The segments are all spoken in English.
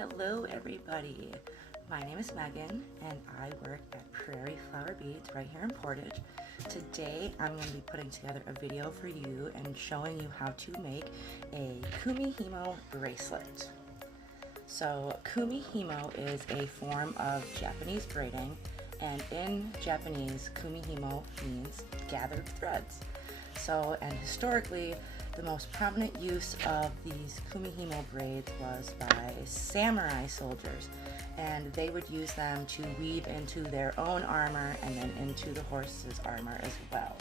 Hello everybody, my name is Megan and I work at Prairie Flower Beads right here in Portage. Today I'm going to be putting together a video for you and showing you how to make a Kumihimo bracelet. So Kumihimo is a form of Japanese braiding, and in Japanese Kumihimo means gathered threads. And historically the most prominent use of these Kumihimo braids was by samurai soldiers, and they would use them to weave into their own armor and then into the horse's armor as well.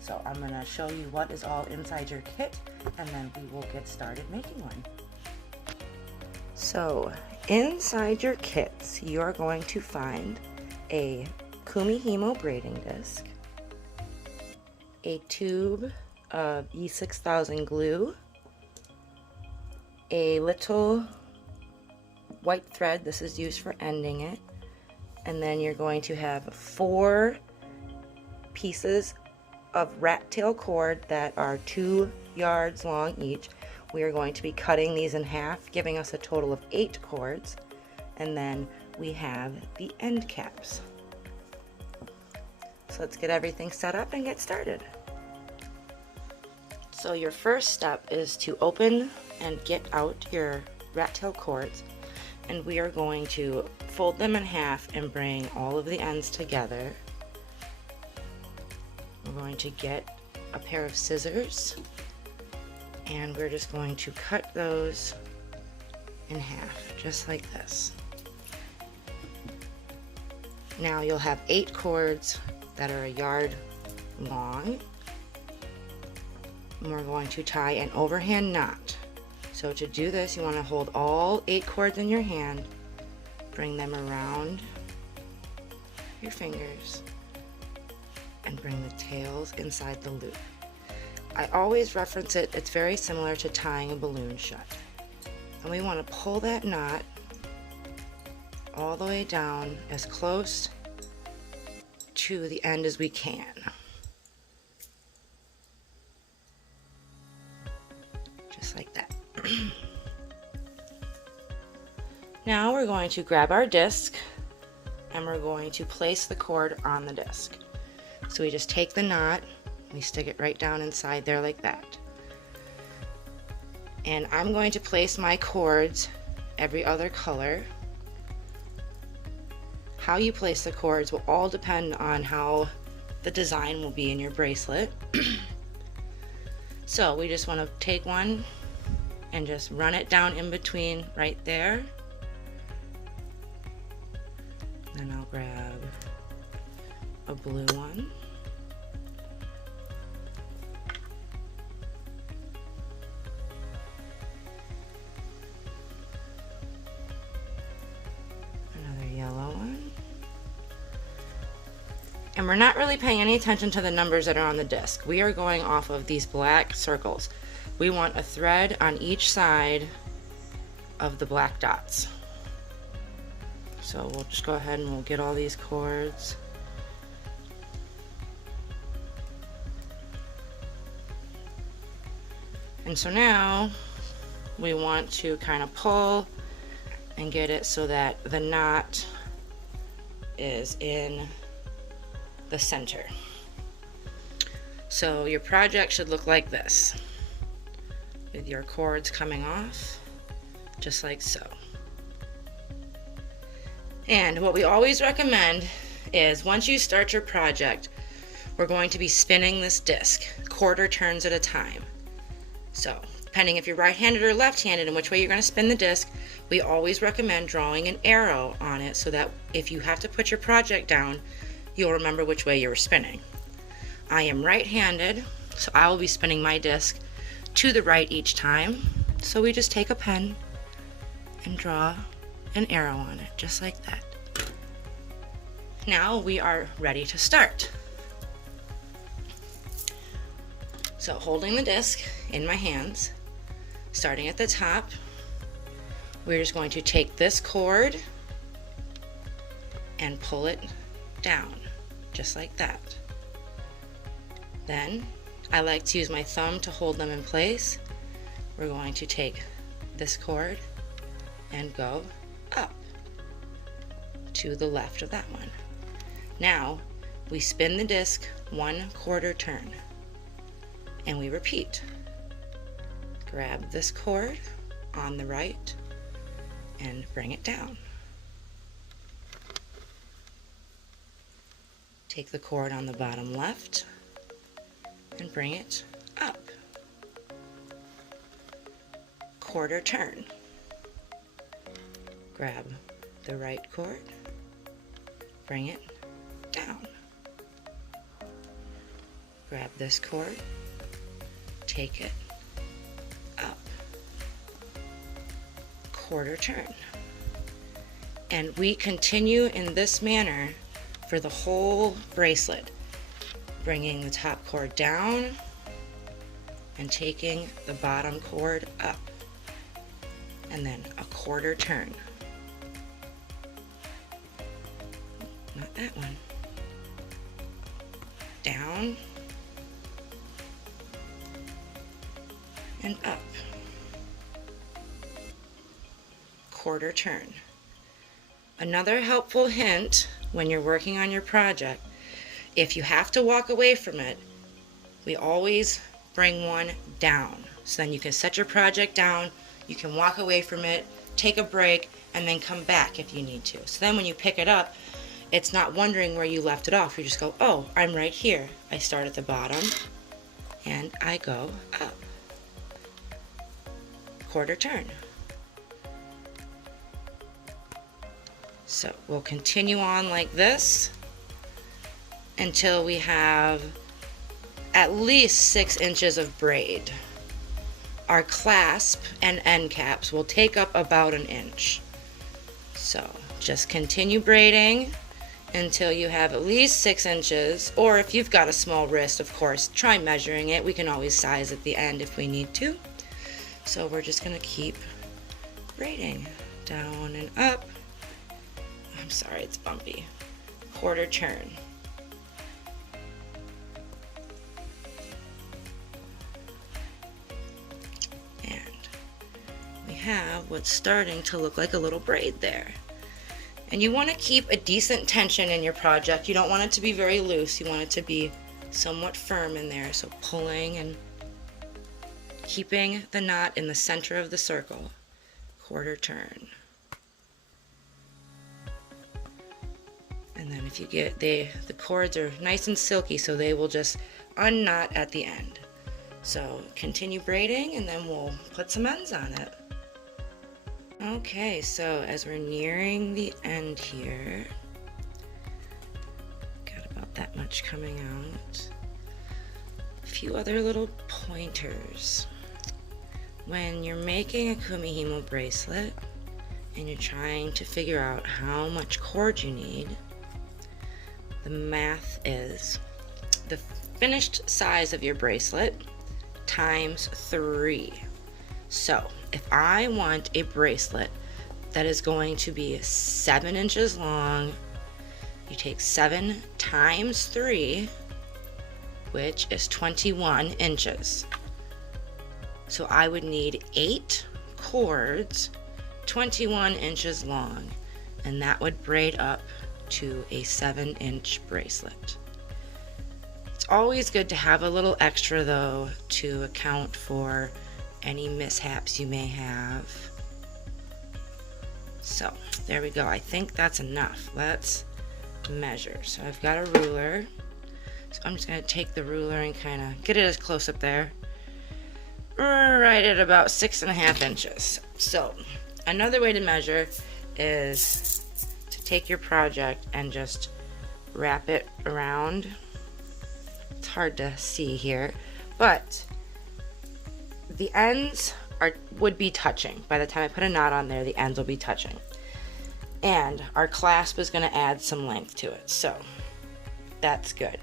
So I'm going to show you what is all inside your kit, and then we will get started making one. So inside your kits you are going to find a Kumihimo braiding disc, a tube of E6000 glue, a little white thread, this is used for ending it, and then you're going to have 4 pieces of rat tail cord that are 2 yards long each. We are going to be cutting these in half, giving us a total of 8 cords, and then we have the end caps. So let's get everything set up and get started. So your first step is to open and get out your rat tail cords, and we are going to fold them in half and bring all of the ends together. We're going to get a pair of scissors and we're just going to cut those in half, just like this. Now you'll have 8 cords that are 1 yard long. And we're going to tie an overhand knot. So to do this, you want to hold all 8 cords in your hand, bring them around your fingers, and bring the tails inside the loop. I always reference it, it's very similar to tying a balloon shut. And we want to pull that knot all the way down as close to the end as we can. Like that. Now we're going to grab our disc and we're going to place the cord on the disc. So we just take the knot, we stick it right down inside there like that. And I'm going to place my cords every other color. How you place the cords will all depend on how the design will be in your bracelet. So we just want to take one and just run it down in between right there. Then I'll grab a blue one. Another yellow one. And we're not really paying any attention to the numbers that are on the disc. We are going off of these black circles. We want a thread on each side of the black dots. So we'll just go ahead and we'll get all these cords. And so now we want to kind of pull and get it so that the knot is in the center. So your project should look like this, with your cords coming off just like so. And what we always recommend is once you start your project, we're going to be spinning this disc 1/4 turns at a time. So depending if you're right-handed or left-handed and which way you're going to spin the disc, we always recommend drawing an arrow on it so that if you have to put your project down, you'll remember which way you were spinning. I am right-handed, so I will be spinning my disc to the right each time. So we just take a pen and draw an arrow on it, just like that. Now we are ready to start. So holding the disc in my hands, starting at the top, we're just going to take this cord and pull it down, just like that. Then I like to use my thumb to hold them in place. We're going to take this cord and go up to the left of that one. Now we spin the disc 1/4 turn and we repeat. Grab this cord on the right and bring it down. Take the cord on the bottom left and bring it up. 1/4 turn. Grab the right cord, bring it down. Grab this cord, take it up. 1/4 turn. And we continue in this manner for the whole bracelet, bringing the top cord down and taking the bottom cord up, and then a 1/4 turn. Not that one. Down and up. 1/4 turn. Another helpful hint when you're working on your project, if you have to walk away from it, we always bring one down. So then you can set your project down, you can walk away from it, take a break, and then come back if you need to. So then when you pick it up, it's not wondering where you left it off. You just go, oh, I'm right here. I start at the bottom and I go up. 1/4 turn. So we'll continue on like this until we have at least 6 inches of braid. Our clasp and end caps will take up about 1 inch. So just continue braiding until you have at least 6 inches, or if you've got a small wrist, of course, try measuring it. We can always size at the end if we need to. So we're just going to keep braiding down and up. I'm sorry, it's bumpy. 1/4 turn. And we have what's starting to look like a little braid there. And you want to keep a decent tension in your project. You don't want it to be very loose. You want it to be somewhat firm in there. So pulling and keeping the knot in the center of the circle. 1/4 turn. And then if you get, the cords are nice and silky, so they will just unknot at the end. So continue braiding and then we'll put some ends on it. Okay, so as we're nearing the end here, got about that much coming out. A few other little pointers. When you're making a Kumihimo bracelet and you're trying to figure out how much cord you need, the math is the finished size of your bracelet times 3. So if I want a bracelet that is going to be 7 inches long, you take 7 times 3, which is 21 inches. So I would need 8 cords 21 inches long, and that would braid up to a 7-inch bracelet. It's always good to have a little extra though to account for any mishaps you may have. So there we go. I think that's enough. Let's measure. So I've got a ruler. So I'm just going to take the ruler and kind of get it as close up there. Right at about 6.5 inches. So another way to measure is to take your project and just wrap it around. It's hard to see here, but the ends would be touching. By the time I put a knot on there, the ends will be touching. And our clasp is going to add some length to it, so that's good.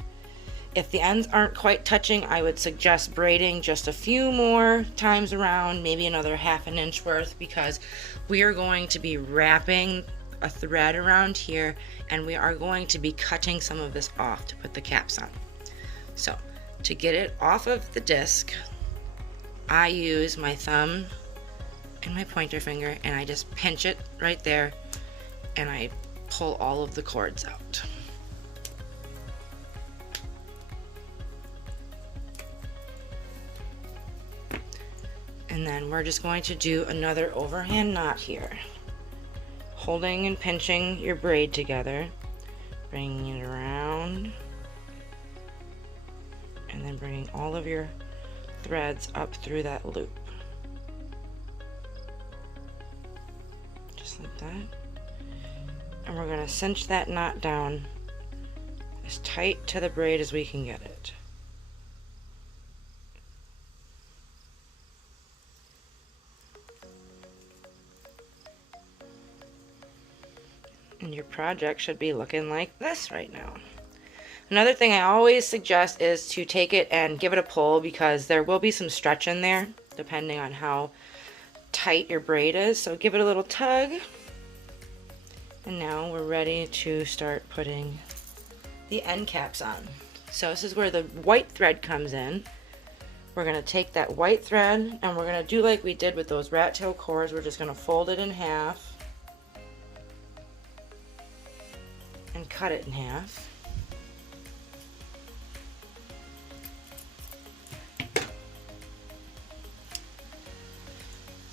If the ends aren't quite touching, I would suggest braiding just a few more times around, maybe another 1/2 inch worth, because we are going to be wrapping a thread around here and we are going to be cutting some of this off to put the caps on. So to get it off of the disc, I use my thumb in my pointer finger and I just pinch it right there and I pull all of the cords out. And then we're just going to do another overhand knot here. Holding and pinching your braid together, bringing it around, and then bringing all of your threads up through that loop. Just like that. And we're going to cinch that knot down as tight to the braid as we can get it. And your project should be looking like this right now. Another thing I always suggest is to take it and give it a pull, because there will be some stretch in there depending on how tight your braid is. So give it a little tug. And now we're ready to start putting the end caps on. So this is where the white thread comes in. We're going to take that white thread and we're going to do like we did with those rat tail cords. We're just going to fold it in half and cut it in half.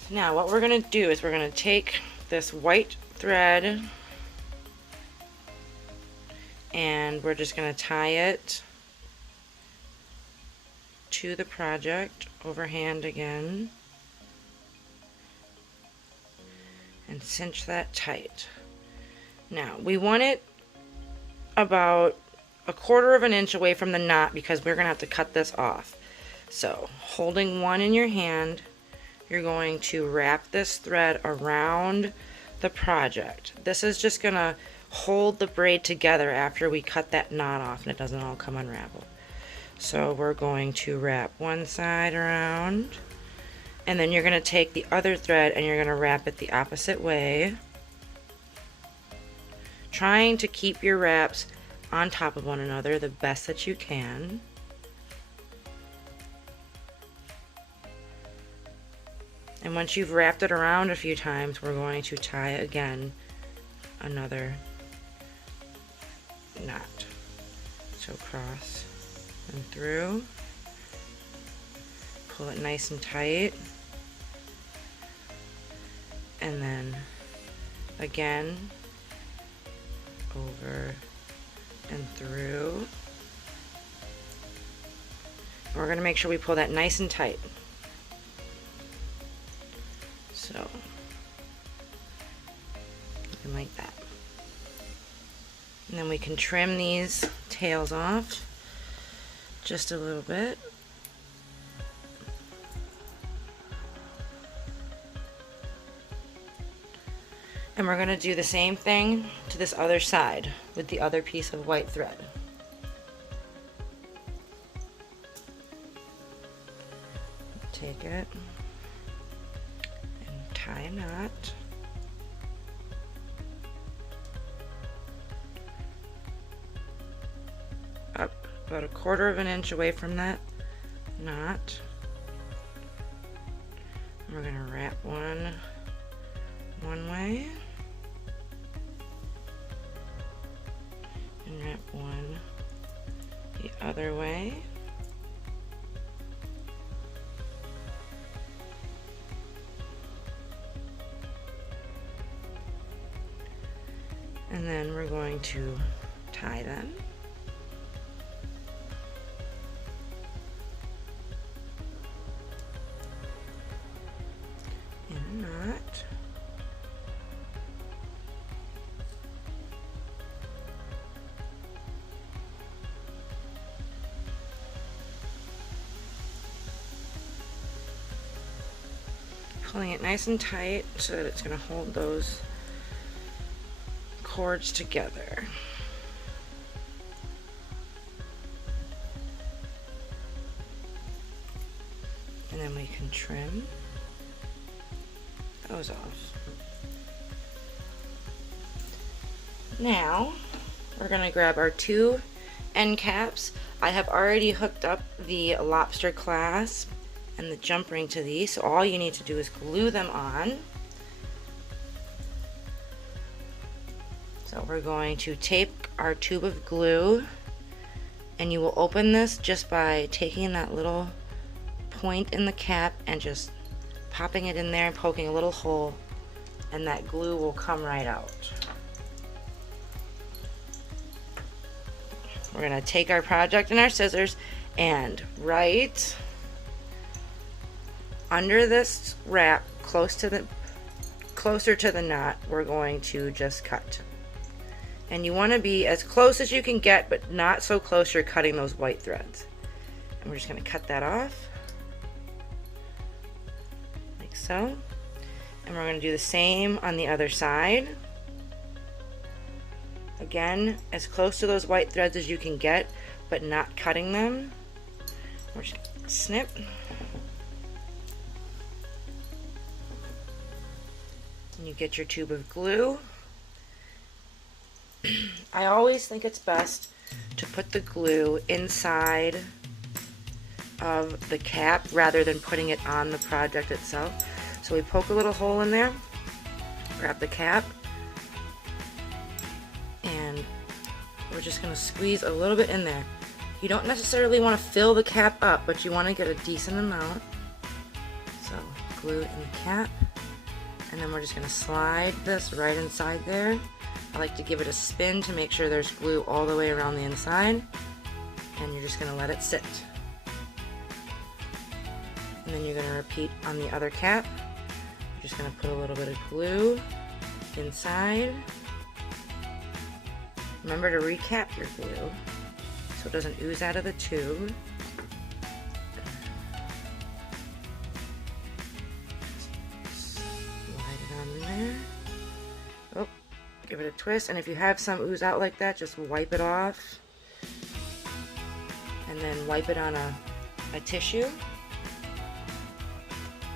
Now what we're going to do is we're going to take this white thread and we're just going to tie it to the project, overhand again, and cinch that tight. Now we want it about 1/4 of an inch away from the knot because we're going to have to cut this off. So holding one in your hand, you're going to wrap this thread around the project. This is just going to hold the braid together after we cut that knot off and it doesn't all come unraveled. So we're going to wrap one side around and then you're going to take the other thread and you're going to wrap it the opposite way, trying to keep your wraps on top of one another the best that you can. And once you've wrapped it around a few times, we're going to tie again another knot. So cross and through, pull it nice and tight, and then again over and through. We're going to make sure we pull that nice and tight. So, looking like that. And then we can trim these tails off just a little bit. And we're going to do the same thing to this other side with the other piece of white thread. Take it and tie a knot. Up about 1/4 of an inch away from that knot. And we're going to wrap one way and wrap one the other way. And then we're going to tie them. In a knot. Pulling it nice and tight so that it's going to hold those cords together. And then we can trim those off. Now we're going to grab our 2 end caps. I have already hooked up the lobster clasp and the jump ring to these. So all you need to do is glue them on. So we're going to tape our tube of glue, and you will open this just by taking that little point in the cap and just popping it in there and poking a little hole, and that glue will come right out. We're going to take our project and our scissors, and right under this wrap, closer to the knot, we're going to just cut. And you want to be as close as you can get, but not so close you're cutting those white threads. And we're just going to cut that off, like so. And we're going to do the same on the other side. Again, as close to those white threads as you can get, but not cutting them. We're just going to snip. And you get your tube of glue. I always think it's best to put the glue inside of the cap rather than putting it on the project itself. So we poke a little hole in there, grab the cap, and we're just going to squeeze a little bit in there. You don't necessarily want to fill the cap up, but you want to get a decent amount. So glue it in the cap, and then we're just going to slide this right inside there. I like to give it a spin to make sure there's glue all the way around the inside, and you're just going to let it sit. And then you're going to repeat on the other cap. You're just going to put a little bit of glue inside. Remember to recap your glue so it doesn't ooze out of the tube. Slide it on there. Oh. Give it a twist, and if you have some ooze out like that, just wipe it off, and then wipe it on a tissue.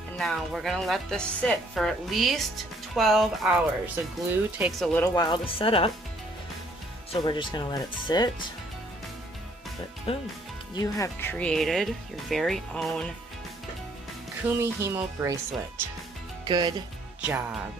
And now we're going to let this sit for at least 12 hours. The glue takes a little while to set up, so we're just going to let it sit. But boom, you have created your very own Kumihimo bracelet. Good job.